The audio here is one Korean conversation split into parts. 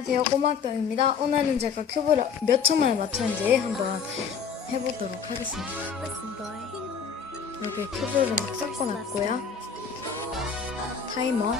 안녕하세요. 꼬막병입니다. 오늘은 제가 큐브를 몇 초만에 맞췄는지 한번 해보도록 하겠습니다. 여기 큐브를 막 섞어놨고요. 타이머.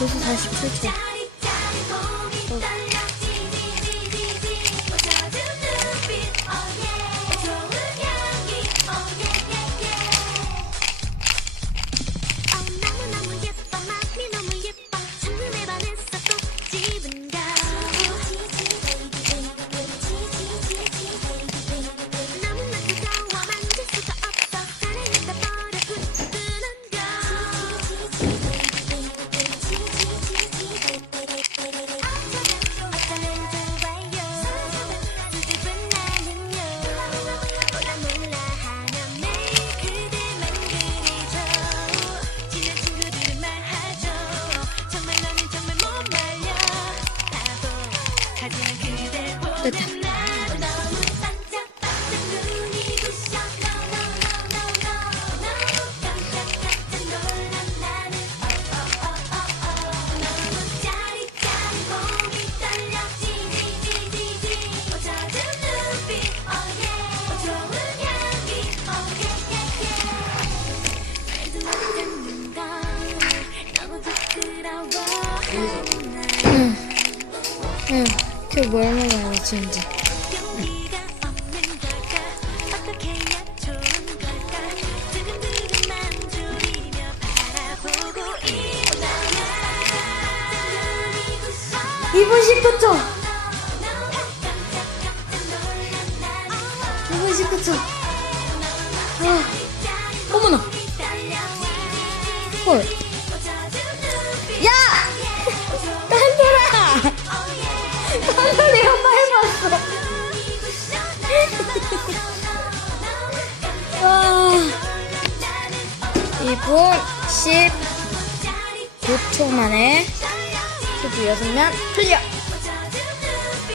벌써 47초 깨끗하고 응. 응. 저 뭐라 먹어야 지 이제? 이분 19초 2분 19초 아. 2분 19초 만에 스피드 6면 클리어!